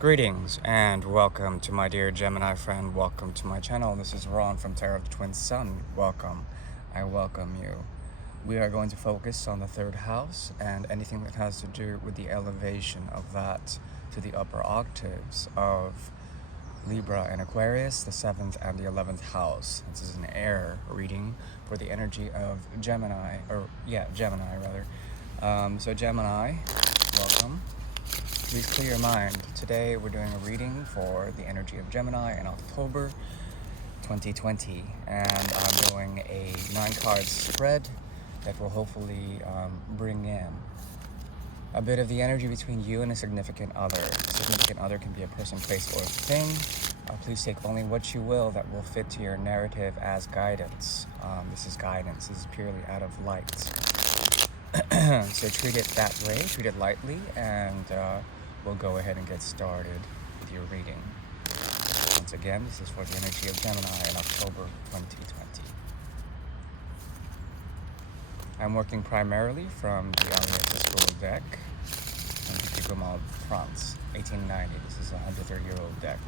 Greetings and welcome to my dear Gemini friend. Welcome to my channel. This is Ron from Tarot of the Twin Sun. Welcome. I welcome you. We are going to focus on the third house and anything that has to do with the elevation of that to the upper octaves of Libra and Aquarius, the 7th and the 11th house. This is an air reading for the energy of Gemini, Gemini rather. So Gemini, welcome. Please clear your mind. Today we're doing a reading for the energy of Gemini in October 2020, and I'm doing a 9-card spread that will hopefully bring in a bit of the energy between you and a significant other. A significant other can be a person, place, or thing. Please take only what you will that will fit to your narrative as guidance. This is guidance. This is purely out of light. So treat it that way, treat it lightly, and we'll go ahead and get started with your reading. Once again, this is for the energy of Gemini in October 2020. I'm working primarily from the School deck from France, 1890. This is a 130-year-old deck.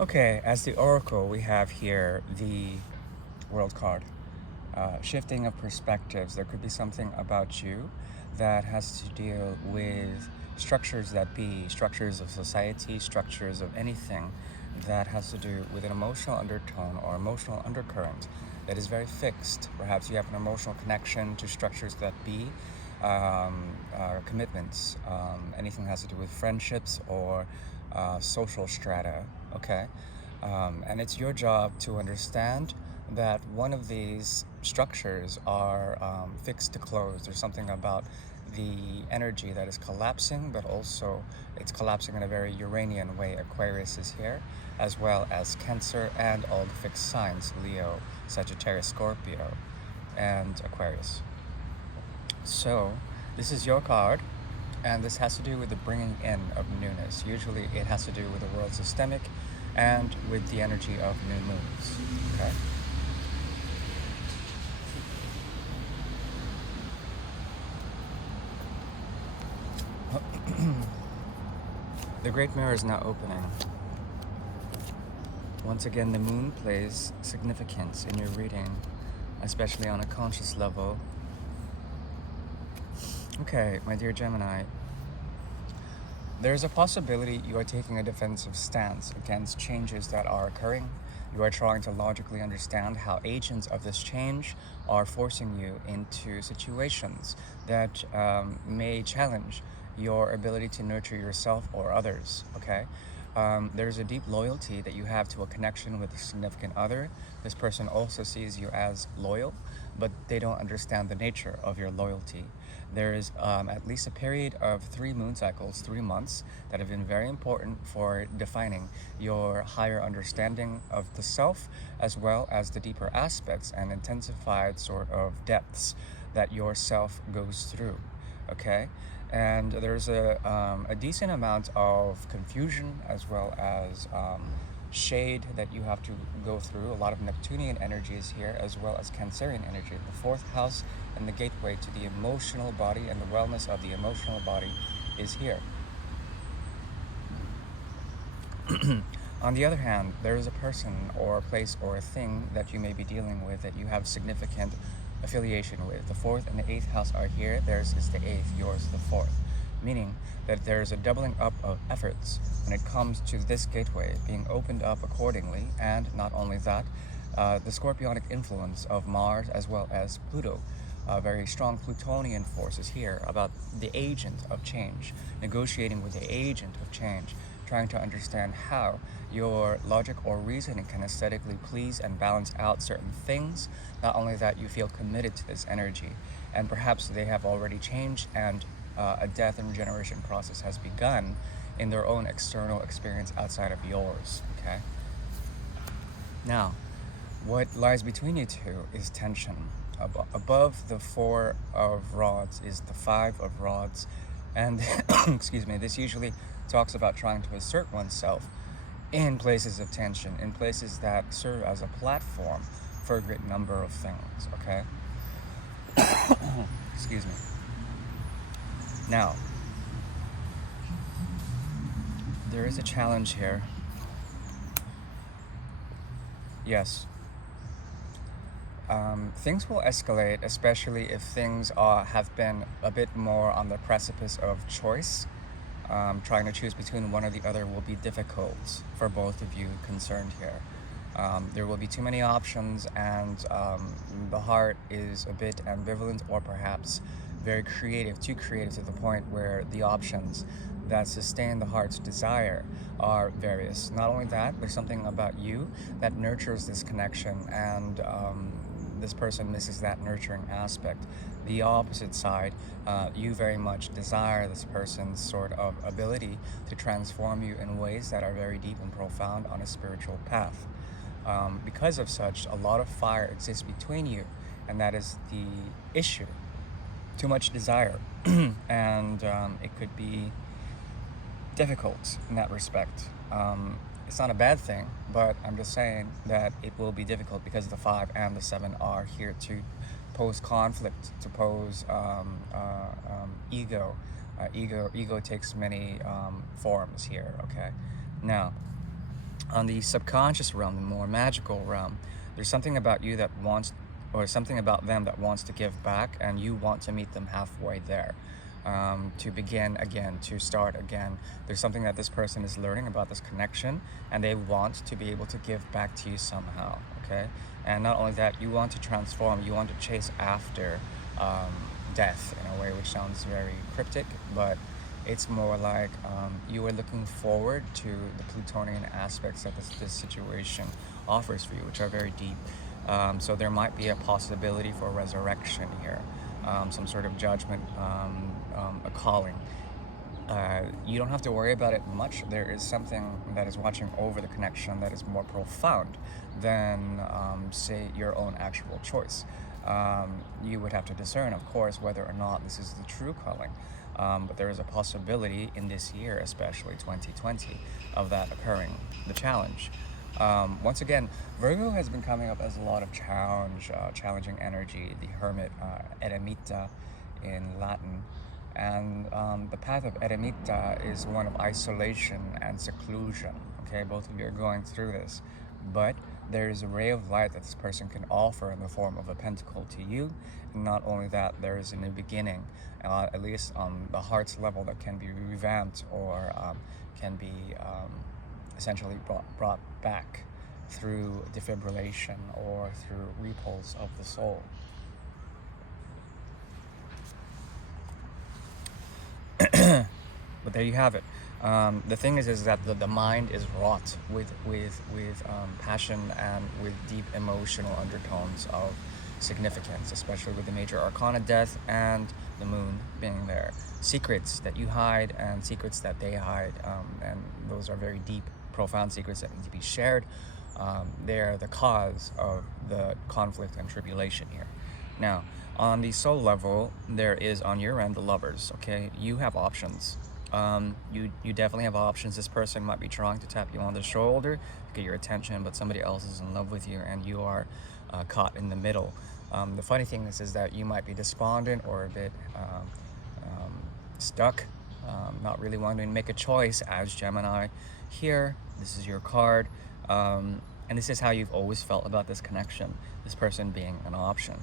Okay, as the oracle, we have here the World card. Shifting of perspectives. There could be something about you that has to deal with structures that be, structures of society, structures of anything that has to do with an emotional undertone or emotional undercurrent that is very fixed. Perhaps you have an emotional connection to structures that be, commitments, anything that has to do with friendships or social strata, okay? And it's your job to understand that one of these structures are fixed to close. There's something about the energy that is collapsing, but also it's collapsing in a very Uranian way. Aquarius is here, as well as Cancer and all the fixed signs, Leo, Sagittarius, Scorpio, and Aquarius. So this is your card, and this has to do with the bringing in of newness. Usually it has to do with the world systemic and with the energy of new moons, okay? The Great Mirror is now opening. Once again, the moon plays significance in your reading, especially on a conscious level. Okay, my dear Gemini, there's a possibility you are taking a defensive stance against changes that are occurring. You are trying to logically understand how agents of this change are forcing you into situations that may challenge your ability to nurture yourself or others, okay? There's a deep loyalty that you have to a connection with a significant other. This person also sees you as loyal, but they don't understand the nature of your loyalty. There is at least a period of 3 moon cycles, 3 months, that have been very important for defining your higher understanding of the self, as well as the deeper aspects and intensified sort of depths that your self goes through, okay? And there's a decent amount of confusion as well as shade that you have to go through. A lot of Neptunian energy is here, as well as Cancerian energy. The 4th house and the gateway to the emotional body and the wellness of the emotional body is here. On the other hand, there is a person or a place or a thing that you may be dealing with that you have significant affiliation with. The 4th and the 8th house are here. Theirs is the 8th, yours the 4th. Meaning that there's a doubling up of efforts when it comes to this gateway being opened up accordingly. And not only that, the scorpionic influence of Mars as well as Pluto. Very strong Plutonian forces here about the agent of change, negotiating with the agent of change, trying to understand how your logic or reasoning can aesthetically please and balance out certain things. Not only that, you feel committed to this energy, and perhaps they have already changed and a death and regeneration process has begun in their own external experience outside of yours. Okay. Now, what lies between you two is tension. Above the Four of Rods is the Five of Rods, and excuse me, this usually talks about trying to assert oneself in places of tension, in places that serve as a platform for a great number of things. Okay. Excuse me. Now, there is a challenge here. Yes. Things will escalate, especially if things have been a bit more on the precipice of choice. Trying to choose between one or the other will be difficult for both of you concerned here. There will be too many options, and the heart is a bit ambivalent, or perhaps very creative, too creative to the point where the options that sustain the heart's desire are various. Not only that, there's something about you that nurtures this connection, and this person misses that nurturing aspect. The opposite side, you very much desire this person's sort of ability to transform you in ways that are very deep and profound on a spiritual path. Because of such, a lot of fire exists between you, and that is the issue. Too much desire, and it could be difficult in that respect. It's not a bad thing, but I'm just saying that it will be difficult because the 5 and the 7 are here to pose conflict, to pose ego. Ego takes many forms here. Okay, now on the subconscious realm, the more magical realm, there's something about you that wants, or something about them that wants to give back, and you want to meet them halfway there. To begin again, to start again. There's something that this person is learning about this connection, and they want to be able to give back to you somehow. Okay, and not only that, you want to transform, you want to chase after death in a way, which sounds very cryptic, but it's more like you are looking forward to the Plutonian aspects that this situation offers for you, which are very deep. So there might be a possibility for resurrection here, some sort of judgment, a calling. You don't have to worry about it much. There is something that is watching over the connection that is more profound than, say, your own actual choice. You would have to discern, of course, whether or not this is the true calling. But there is a possibility in this year, especially 2020, of that occurring. The challenge. Once again, Virgo has been coming up as a lot of challenging energy, the hermit, eremita in Latin. And the path of eremita is one of isolation and seclusion. Okay, both of you are going through this. But there is a ray of light that this person can offer in the form of a pentacle to you. And not only that, there is a new beginning, at least on the heart's level, that can be revamped, or can be essentially brought back through defibrillation or through repulse of the soul. But there you have it. The thing is that the mind is wrought with passion and with deep emotional undertones of significance, especially with the major arcana death and the moon being there. Secrets that you hide and secrets that they hide, and those are very deep, profound secrets that need to be shared. They're the cause of the conflict and tribulation here. Now, on the soul level, there is on your end the lovers. Okay, you have options. You definitely have options. This person might be trying to tap you on the shoulder to get your attention, but somebody else is in love with you, and you are caught in the middle. The funny thing is that you might be despondent or a bit stuck, not really wanting to make a choice as Gemini. Here, this is your card, and this is how you've always felt about this connection, this person being an option,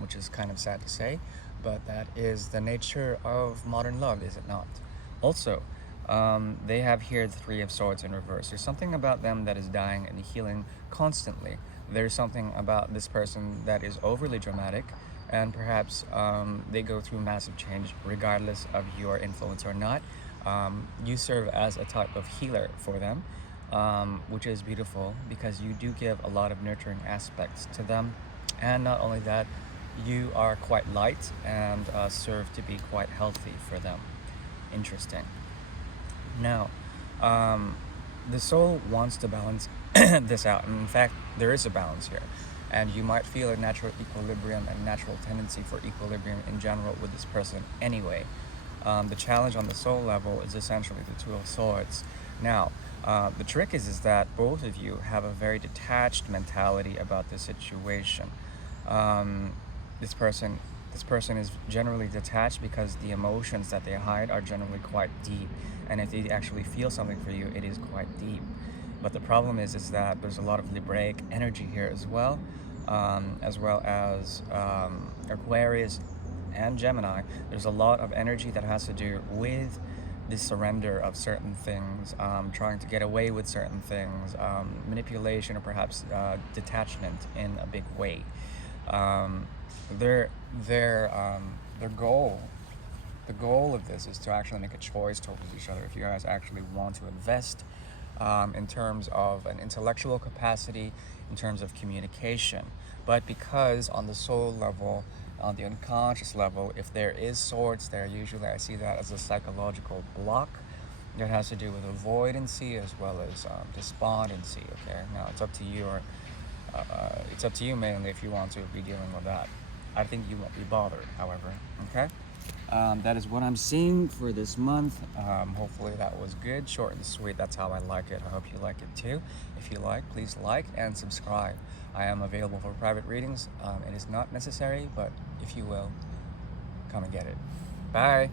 which is kind of sad to say, but that is the nature of modern love, is it not? Also, they have here the Three of Swords in reverse. There's something about them that is dying and healing constantly. There's something about this person that is overly dramatic, and perhaps they go through massive change regardless of your influence or not. You serve as a type of healer for them, which is beautiful because you do give a lot of nurturing aspects to them. And not only that, you are quite light and serve to be quite healthy for them. Interesting. Now, um, the soul wants to balance this out. And in fact, there is a balance here. And you might feel a natural equilibrium and natural tendency for equilibrium in general with this person anyway. The challenge on the soul level is essentially the Two of Swords. Now, the trick is that both of you have a very detached mentality about the situation. Um, this person this person is generally detached because the emotions that they hide are generally quite deep, and if they actually feel something for you, it is quite deep. But the problem is that there's a lot of Libraic energy here as well as Aquarius and Gemini. There's a lot of energy that has to do with the surrender of certain things, trying to get away with certain things, manipulation, or perhaps detachment in a big way. Um, their their goal, the goal of this is to actually make a choice towards each other. If you guys actually want to invest in terms of an intellectual capacity, in terms of communication. But because on the soul level, on the unconscious level, if there is swords there, usually I see that as a psychological block that has to do with avoidancy as well as despondency. Okay, now it's up to you, or it's up to you mainly if you want to be dealing with that. I think you won't be bothered, however. Okay. That is what I'm seeing for this month. Hopefully that was good, short and sweet. That's how I like it. I hope you like it too. If you like, please like and subscribe. I am available for private readings. It is not necessary, but if you will, come and get it. Bye.